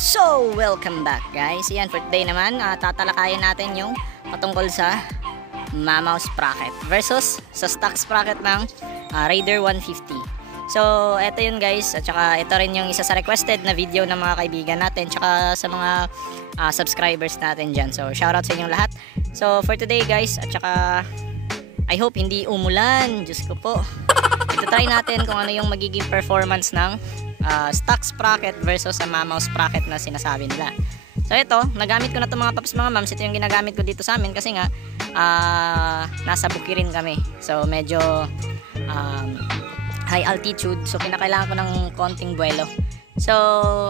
So, welcome back guys. Yan, for today naman, tatalakayin natin yung patungkol sa Mamaw sprocket versus sa stock sprocket ng Raider 150. So, eto yun guys, at saka ito rin yung isa sa requested na video ng mga kaibigan natin, tsaka sa mga subscribers natin dyan. So, shoutout sa inyong lahat. So, for today guys, at saka I hope hindi umulan, Diyos ko po. Ito try natin kung ano yung magiging performance ng stock sprocket versus sa Mamaw sprocket na sinasabi nila. So ito, nagamit ko na itong mga paps mga mams. Ito yung ginagamit ko dito sa amin kasi nga nasa Bukirin kami. So medyo high altitude. So kinakailangan ko ng konting buwelo. So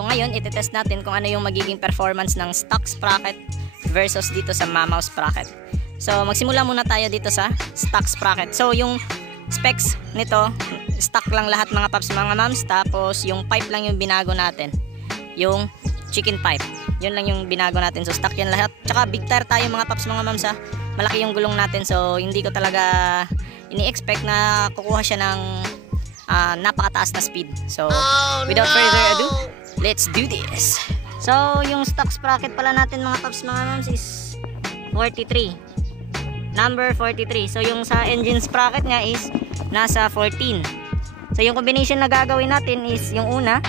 ngayon, itetest natin kung ano yung magiging performance ng stock sprocket versus dito sa Mamaw sprocket. So magsimula muna tayo dito sa stock sprocket. So yung specs nito, stock lang lahat mga paps mga mams. Tapos yung pipe lang yung binago natin, yung chicken pipe, yun lang yung binago natin. So stock yan lahat. Tsaka big tire tayo mga paps mga mams ha. Malaki yung gulong natin. So hindi ko talaga ini-expect na kukuha siya ng napakataas na speed. So without further ado, let's do this. So yung stock sprocket pala natin mga paps mga mams is 43, number 43. So yung sa engine sprocket niya is nasa 14. So yung combination na gagawin natin is yung una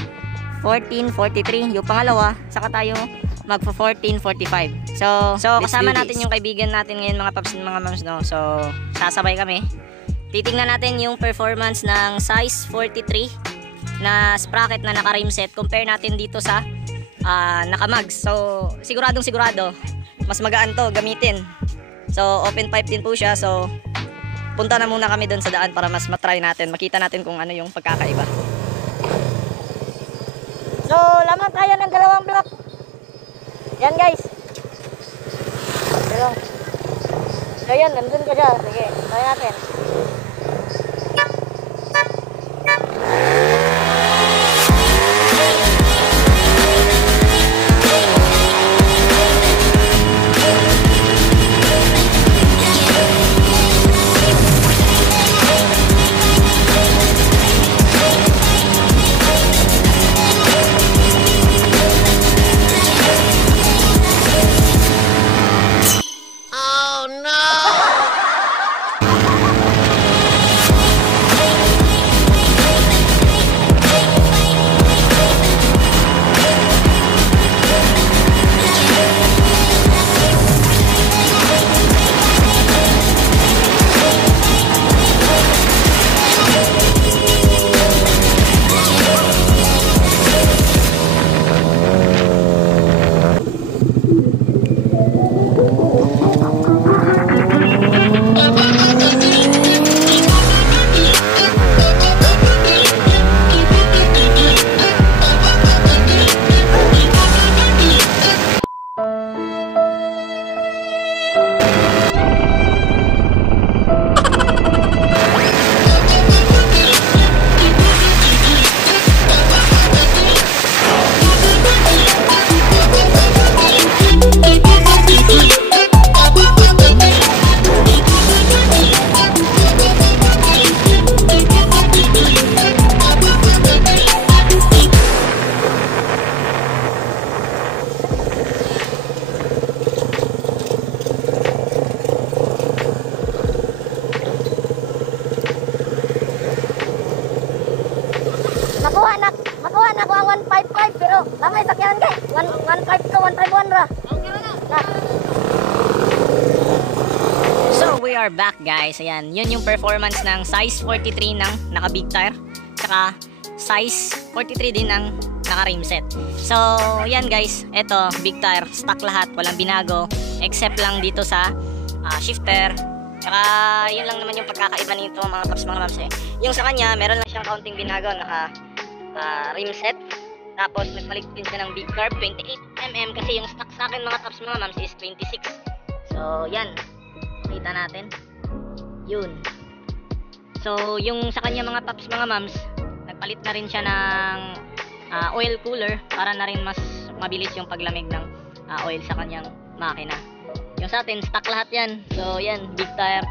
14, 43, yung pangalawa saka tayo magpo 14, 45. So kasama natin yung kaibigan natin ngayon mga paps mga mams, no. So sasabay kami. Titingnan natin yung performance ng size 43 na sprocket na naka rim set, compare natin dito sa naka mags. So siguro mas magaan to gamitin. So open pipe din po siya. So punta na muna kami doon sa daan para mas matry natin, makita natin kung ano yung pagkakaiba. So lamang tayo ng dalawang block. Yan guys. So yan, nandun ka siya. Sige, try natin. Makuha na ko ang 155 pero lamay sakyanan kay 152 151 ra. So we are back guys. Ayan, yun yung performance ng size 43 ng naka big tire, saka size 43 din ng naka rim set. So yan guys, eto big tire, stock lahat, walang binago except lang dito sa shifter. Saka yun lang naman yung pagkakaiba nito mga paps mga mams eh. Yung sa kanya meron lang siyang counting binago, naka rim set. Tapos nagpalit din siya ng big carb 28mm kasi yung stock sa akin mga paps mga mams is 26. So yan, kita natin yun. So yung sa kanya mga paps mga mams, nagpalit na rin siya ng oil cooler para na rin mas mabilis yung paglamig ng oil sa kanyang makina. Yung sa atin stock lahat yan. So yan, big tire.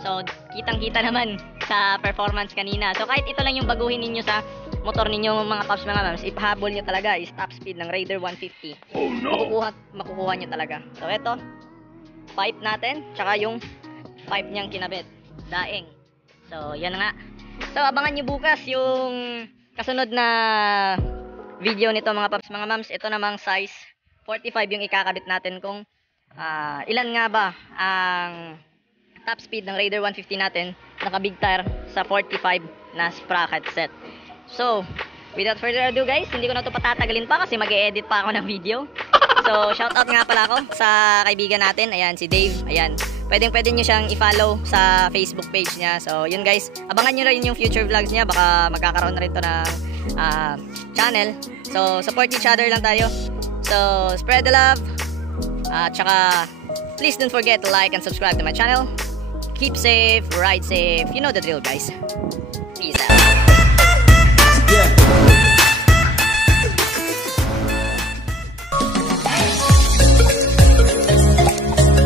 So kitang kita naman sa performance kanina. So kahit ito lang yung baguhin ninyo sa motor ninyo mga paps mga mams, ipahabol nyo talaga is top speed ng Raider 150. Oh no! Makukuha nyo talaga. So ito, pipe natin, tsaka yung pipe niyang kinabit. Daing. So yan nga. So abangan nyo bukas yung kasunod na video nito mga paps mga mams. Ito namang size 45 yung ikakabit natin kung ilan nga ba ang top speed ng Raider 150 natin naka big tire sa 45 na sprocket set. So without further ado guys, hindi ko na ito patatagalin pa kasi mag-e-edit pa ako ng video. So shoutout nga pala ako sa kaibigan natin, ayan si Dave, ayan. Pwede nyo siyang i-follow sa Facebook page niya. So yun guys, abangan nyo rin yung future vlogs niya, baka magkakaroon na rin to ng channel. So support each other lang tayo. So spread the love. Tsaka please don't forget to like and subscribe to my channel. Keep safe, ride safe. You know the drill guys. Peace out.